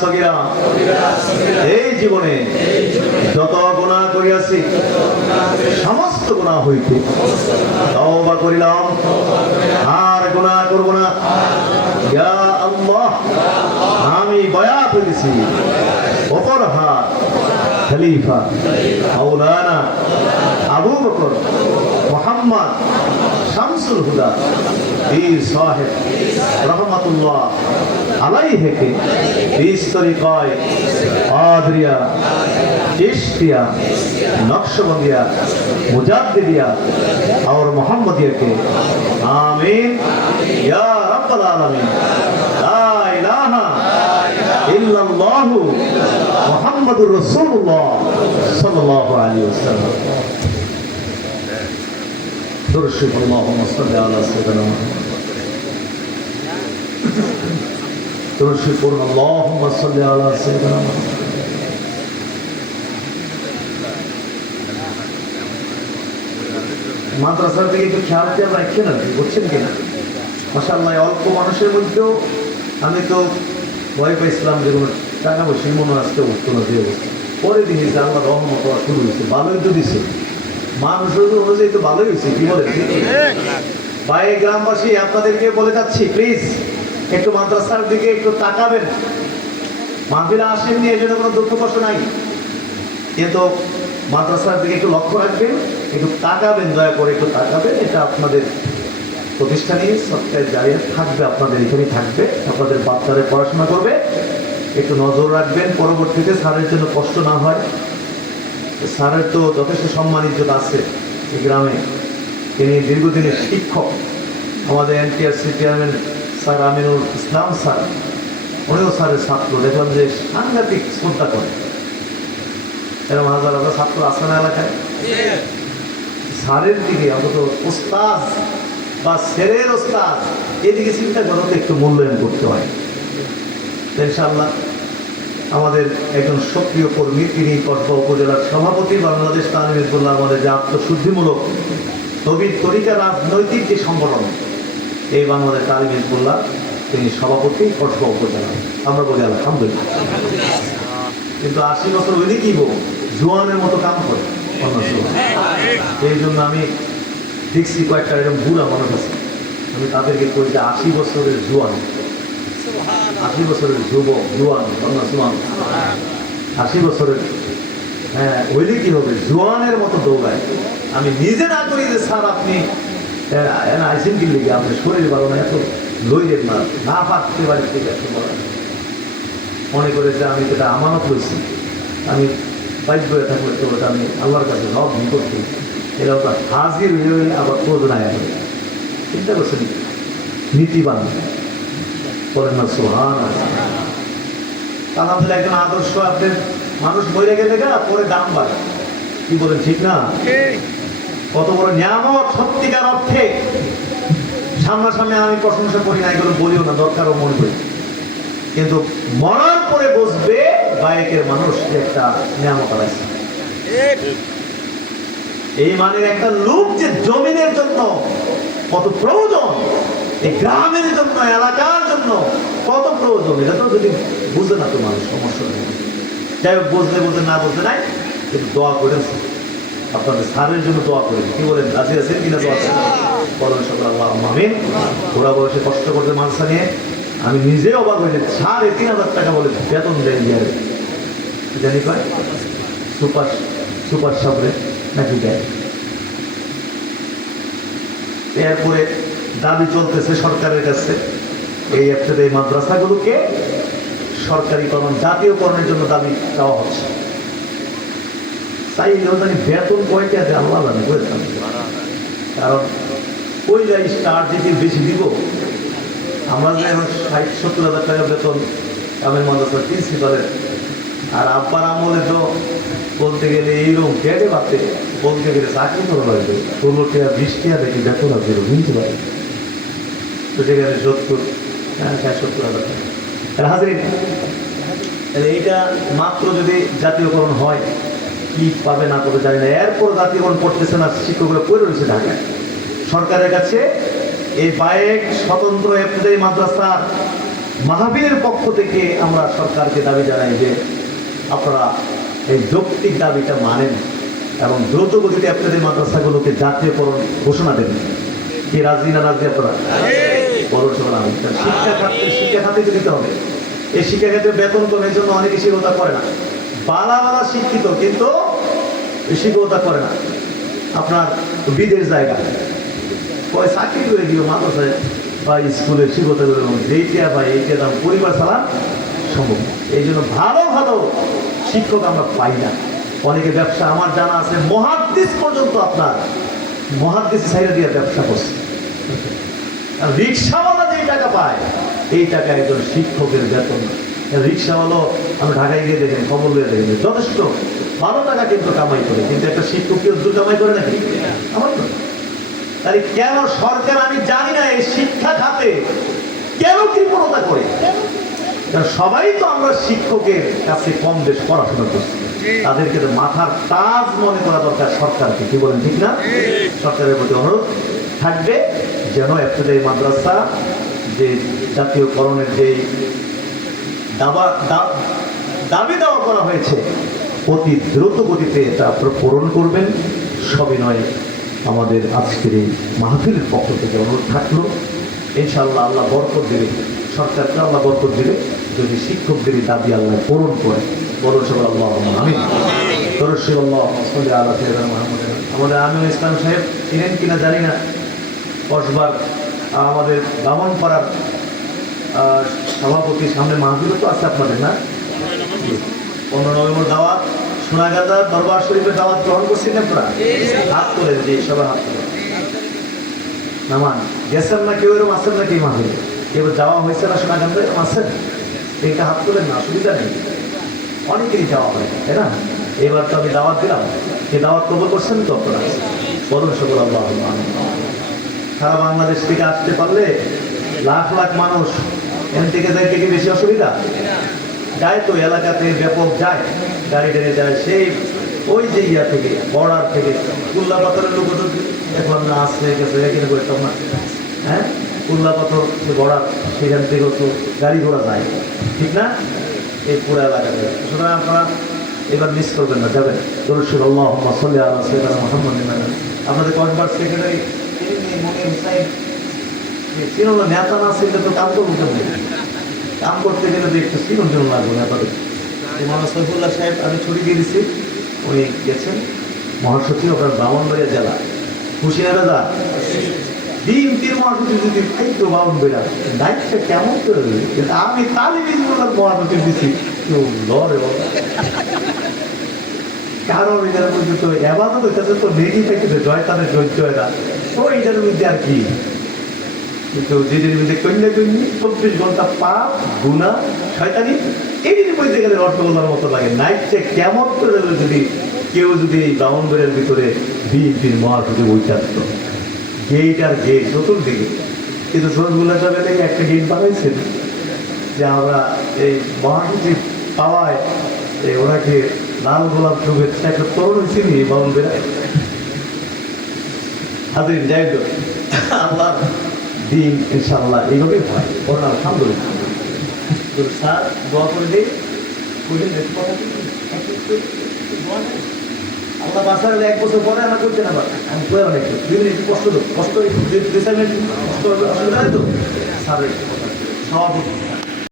সগিরা। এই জীবনে যত গুণা করিয়াছি, সমস্ত গুণা হইতে তওবা করিলাম। আর গুণা করব না। ইয়া আল্লাহ, আমি বয়াত হইতেছি। অপর হাত খলিফা মৌলানা আবু বকর, মোহাম্মদ শামসুল হুদা, পীর সাহেব রহমতুল্লাহ আলাইহেকে বিশ তরিকায় আদরিয়া চিশতিয়া নকশবন্দিয়া, মুজাদ্দিদিয়া, আর মোহাম্মদিয়াকে। আমিন। ইয়া রাব্বাল আলামিন। লা ইলাহা ইল্লাল্লাহু মোহাম্মদুর রসুল্লাহ সাল্লাহ আলী ওসাল্লাম দর্শক মোহাম্মদ। সাল্লাহ আল্লাহ সাল্লাম দর্শক মোহাম্মদ সাল্লাহ আল্লাহ সাল্লাম মাদ্রাসার দিকে একটু খেয়াল খেয়াল রাখছেন আর কি, বুঝছেন কিনা মশাল্লাহ অল্প মানুষের মধ্যেও আমি তো ভয় পাইছিলাম যে টাকা পয়সা মনে আজকে উঠতো না যে পরে দেখি যে আল্লাহ রহমত হওয়া শুরু হয়েছে। ভালোই তো দিছে। মানুষের অনুযায়ী তো ভালোই হয়েছে, কি বলে ভাই, গ্রামবাসী, আপনাদেরকে বলে যাচ্ছি প্লিজ একটু মাদ্রাসার দিকে একটু তাকাবেন। মাহফিলা আসেননি এই জন্য কোনো দুঃখ কষ্ট নাই। কিন্তু মাদ্রাসার দিকে একটু লক্ষ্য রাখবেন, একটু তাকাবেন, দয়া করে একটু তাকাবেন। এটা আপনাদের প্রতিষ্ঠানে সরকার জারিয়ে থাকবে, আপনাদের এখানেই থাকবে। আপনাদের বাচ্চাদের পড়াশোনা করবে। একটু নজর রাখবেন, পরবর্তীতে স্যারের জন্য কষ্ট না হয়। স্যারের তো যথেষ্ট সম্মান, ইজ্জত আছে এই গ্রামে। তিনি দীর্ঘদিনের শিক্ষক। আমাদের NTRC chairman sir Aminul Islam sir, উনিও স্যারের ছাত্র। দেখলাম যে সাংঘাতিক শ্রদ্ধা করে। এরকম হাজার হাজার ছাত্র আছে না এলাকায়? স্যারের দিকে অন্তত ওস্তাদ বা সেরের ওস্তাদ, এদিকে চিন্তা করো তো একটু মূল্যায়ন করতে হয়। তো ইনশাআল্লাহ আমাদের একজন সক্রিয় কর্মী, তিনি কসবা উপজেলার সভাপতি, বাংলাদেশ তালিমুল্লাহ আমাদের যে আত্মশুদ্ধিমূলক নবীর তরিকা, রাজনৈতিক যে সংগঠন, এই বাংলাদেশ তালিমুল্লাহ তিনি সভাপতি কসবা উপজেলা। আমরা বলি, আলহামদুলিল্লাহ। কিন্তু আশি বছর ওই কি বলব? জোয়ানের মতো কাম করে অন্য এই জন্য আমি দেখছি কয়েকটা এরকম বুড়া মানুষ আছে আমি তাদেরকে কই যে আশি বছরের জোয়ান। আশি বছরের যুবক জোয়ান অন্য জোয়ান আশি বছরের হ্যাঁ হইলে কি হবে? জোয়ানের মতো দৌড়ায়। আমি নিজে না করি যে, স্যার, আপনি আইসেন কি লিখে আপনি শরীর ভালো না, এত লইলেন না না পারতে পারি ঠিক আছে মনে করে যে, আমি যেটা আমানত হয়েছি আমি বাইক করে থাকলে তো ওটা আমি আল্লাহর কাছে রব নি করতে। এটা ওটা হাজির হয়ে আবার ক্রোধ না চিন্তা করছেন নীতিবান। করেন না সোহান আলহামদুলিল্লাহ একজন আদর্শ আপনার মানুষ বইরে গেলে গা পরে দাম বাড়ে। কি বলেন ঠিক না? কত বড় নিয়ামত সত্যিকার অর্থে। সামনাসামনি আমি প্রশংসা করি না এগুলো বলিও না দরকারও মনে করি। কিন্তু মরার পরে বসবে বাইকের মানুষ একটা নিয়ামত আছে। এই মানের একটা লোক যে জমিনের জন্য কত প্রয়োজন। এই গ্রামের জন্য, এলাকার জন্য কত প্রয়োজন? এটা তো যদি বুঝে না তো মানুষ সমস্যা যাই হোক, বুঝলে বুঝলে না বুঝতে নাই, কিন্তু দোয়া করেছে আপনাদের স্যারের জন্য দোয়া করেন। কি বলেন, রাজি আছেন কিনা দোয়া করেন? বলেন সকল আমিন। ঘোরা বয়সে কষ্ট করতে মানসা নিয়ে আমি নিজে অবাক হয়ে যাই সাড়ে তিন হাজার টাকা বলে বেতন দেন ইয়ারে জানি কয়? সুপার সুপার সাবরে নাকি দেয়। এরপরে দাবি চলতেছে সরকারের কাছে। এই একটা এই মাদ্রাসাগুলোকে সরকারিকরণ, জাতীয়করণের জন্য দাবি চাওয়া হচ্ছে। চাইলেও জানি বেতন কয়টা দেয়? আল্লাহ জানে বুঝতাম কারণ ওই যাই স্টার যদি বেশি দিব, আমরা যে এখন ষাট, সত্তর হাজার টাকা বেতন কামের মাদ্রাসার প্রিন্সিপালের আর আব্বার আমলে তো বলতে গেলে এইরকম পেটে বাতে বলতে গেলে চাকরি করা লাগবে ষোলো টাকা, বিশ টাকা দেখি বেতন আছে কিনতে পারে তো সেখানে সত্তর হ্যাঁ সত্তর হাজার তাহলে হাজির তাহলে এইটা মাত্র যদি জাতীয়করণ হয়, কি পাবে না পাবে জানি না। এরপর জাতীয়করণ করতেছে না, শিক্ষকরা পড়ে রয়েছে ঢাকায়। সরকারের কাছে এই বায়েক স্বতন্ত্র এপ্রিল মাদ্রাসার মাহাবীরের পক্ষ থেকে আমরা সরকারকে দাবি জানাই যে আপনারা এই যৌক্তিক দাবিটা মানেন এবং দ্রুত গতিতে আপনাদের মাদ্রাসাগুলোকে জাতীয়করণ ঘোষণা দেবেন কি রাজি না রাজি আপনারা? সবার শিক্ষা খাতে শিক্ষা খাতে দিতে হবে। এই শিক্ষা ক্ষেত্রে বেতন কমের জন্য অনেকে শিক্ষকতা করে না। বালা বালা শিক্ষিত কিন্তু শিক্ষকতা করে না। আপনার বিদেশ জায়গা। কয় চাকরি করে দিও মাদ্রাসায় বা স্কুলের শিক্ষকতা করে যেইটা বা এইটা দাম পরিবার চালান সম্ভব। এই জন্য ভালো ভালো শিক্ষক আমরা পাই না। অনেকে ব্যবসা আমার জানা আছে মহাদ্দেশ পর্যন্ত আপনার মহাদ্দেশ সাইডে দিয়ে ব্যবসা করছে। রিক্সাওয়ালা যে টাকা পায়, এই টাকা একজন শিক্ষকের বেতন। রিক্সাওয়ালা আমি ঢাকায় গিয়ে দেখেন, খবর লিয়ে দেখেন যথেষ্ট ভালো টাকা কিন্তু কামাই করে। কিন্তু একটা শিক্ষক কি অদ্ভুত কামাই করে নাকি? আমার তাহলে কেন সরকার, আমি জানি না এই শিক্ষা খাতে কেন কৃপণতা করে? সবাই তো আমরা শিক্ষকের কাছে কম বেশ পড়াশোনা করছি। তাদেরকে মাথার তাজ মনে করা দরকার সরকারকে, কি বলেন, ঠিক না? সরকারের প্রতি অনুরোধ। থাকবে, যেন একটা মাদ্রাসা, যে জাতীয়করণের যে দাবা দাবি দেওয়া করা হয়েছে, অতি দ্রুত গতিতে এটা পূরণ করবেন। সবিনয় আমাদের আজকের এই মাহফিলের পক্ষ থেকে অনুরোধ থাকল। ইনশাআল্লাহ আল্লাহ বরকত দেবে। সরকারকে আল্লাহ বরকত দেবে। যদি শিক্ষকদের দাবি আল্লাহ পূরণ করে আল্লাহ আল্লাহ। আমাদের আমিনুল ইসলাম সাহেব ছিলেন কিনা জানি না। কসবার আমাদের বামনপাড়ার আহ, সভাপতি সামনে মাহফিলও তো আছে আপনাদের না? পনেরো নভেম্বর দাওয়াত সোনাগাদা দরবার শরীফের দাওয়াত গ্রহণ করছেন আপনারা? হাত তোলেন যে সবাই হাত তোলেন। নামান গেছেন না কেউ এরকম আছেন না কি মাহফিলে? কেউ যাওয়া হয়েছে না সোনাগান্দা এরকম আছেন? এইটা হাত তোলেন না অসুবিধা নেই। অনেকেরই যাওয়া হয় তাই না? এবার তো আমি দাওয়াত দিলাম। এই দাওয়াত কবল করছেন তো আপনারা। বলুন সকল আল্লাহ সারা বাংলাদেশ থেকে আসতে পারলে লাখ লাখ মানুষ এখান থেকে যাইতে কি বেশি অসুবিধা। যায় তো, এলাকাতে ব্যাপক যায়, গাড়ি টাড়ি যায়, সেই ওই যে ইয়া থেকে বর্ডার থেকে। কুল্লা পাথরের লোক তো দেখলাম না, আসছে, গেছে এখানে করতাম না। হ্যাঁ? কুল্লা পাথর যে বর্ডার সেখান থেকেও তো গাড়ি ঘোড়া যায়। ঠিক না? এই পুরো এলাকাতে। সুতরাং আপনারা এবার মিস করবেন না, যাবেন। দরুশুল আল্লাহ আলা সাইয়্যিদিনা মুহাম্মাদিন। সেক্রেটারি চিনল নেতা না তো কাম করব কেমন? কাম করতে গেলে তো একটু জন্য লাগবে সৈফুল্লাহ সাহেব, আমি ছুটি দিয়ে দিচ্ছি উনি গেছেন মহাসচিব আপনার জেলা না দাদা দিন তিন দায়িত্বটা কেমন করে দেবে? আমি জীবনের মহাসচিব দিচ্ছি কেউ লড়ে কারণ এটার তো হইতেছে, তো নেগি থেকে জয় তাদের জয় জয় না। এটার মধ্যে আর কি? কিন্তু যেদিন মধ্যে কন্যা চব্বিশ ঘণ্টা পাপ গুণা শয়তানি এদিন মধ্যে গেলে রসগোল্লার মতো লাগে। নাইটটা কেমন করে যদি কেউ যদি এই বাউন্ডারের ভিতরে বিএনপির মহাসচিব থাকতো। গেট আর গেট চতুর্দিকে কিন্তু সরগুল্লা সাহেব থেকে একটা গেট বানাইছেন, যে আমরা এই মহাসচিব পাওয়ায় ওনাকে লাল গোলাপ শুভেচ্ছা একটা তরুণ চিনি বাউন্ডারে হাজির যাই হোক আল্লাহ। দিন ইনশাল্লাহ এইভাবেই হয়। করোনা আলহামদুলিল্লাহ। তো স্যার দোয়া করে দিই বলুন। নেই। আল্লাহ বাসা গেলে এক বছর পরে আমরা করতে না পারি আমি করে অনেক দুই মিনিট কষ্ট দেবো কষ্ট দুই চার মিনিট কষ্ট হবে। অসুবিধা তো? স্যার একটু কথা সভাপতি